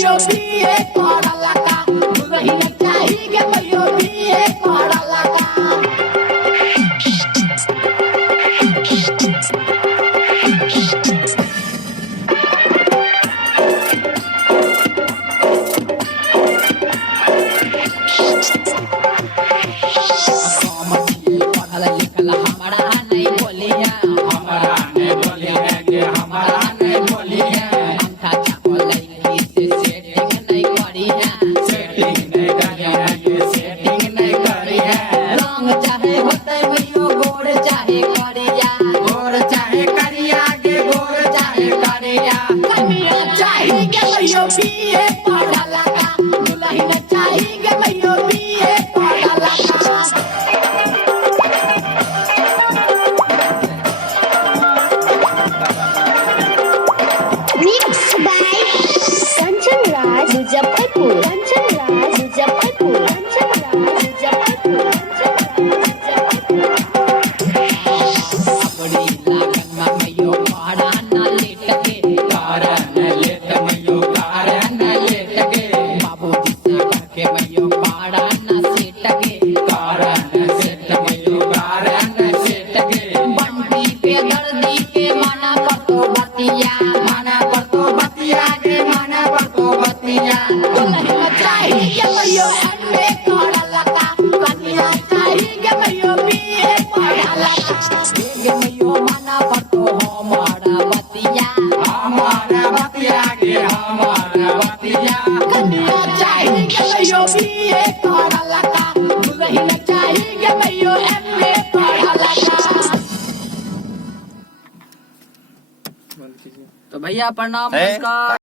भैया बीए पढ़ला का दुल्हन चाही गे भैया बीए पढ़ला का पढ़ल लिखल हमारा नहीं बोलिया हमारा नहीं बोली है कि हमारा नहीं बोली है अंगूठा छापल लड़की से सेटिंग नहीं करी है सेटिंग नहीं करी है कि सेटिंग नहीं करी है रंग चाहे होते भैया गोर चाहे करिया गोर चाहे करिया के गोर चाहे करिया कन्या चाही गे भैया बीए पढ़ला का दुल्हन चाही गे भैया बीए पढ़ला का Mixed by Kanchan Raj Muzaffarpur. Kanchan Raj Muzaffarpur. Kanchan Raj Muzaffarpur. Kanchan Raj अपनी लागन में भैया पढ़ा न लेट के कारण लेट मयो कारण लेट के बाबूजी से करके भैया पढ़ा न सेट के कारण सेट मयो कारण सेट के बंटी पे दर्दी के माना पर तो बतिया माना पर तो बतिया के माना पर तो बतिया दुल्हन चाही गे भैया एमए पढ़ला का कन्या चाही गे भैया बीए पढ़ला का गे भैया माना पर तो हमारा बतिया हमारा बतिया के हमारा बतिया कन्या चाही गे भैया बीए पढ़ला का दुल्हन चाही गे भैया एमए पढ़ला का तो भैया प्रणाम है? नमस्कार।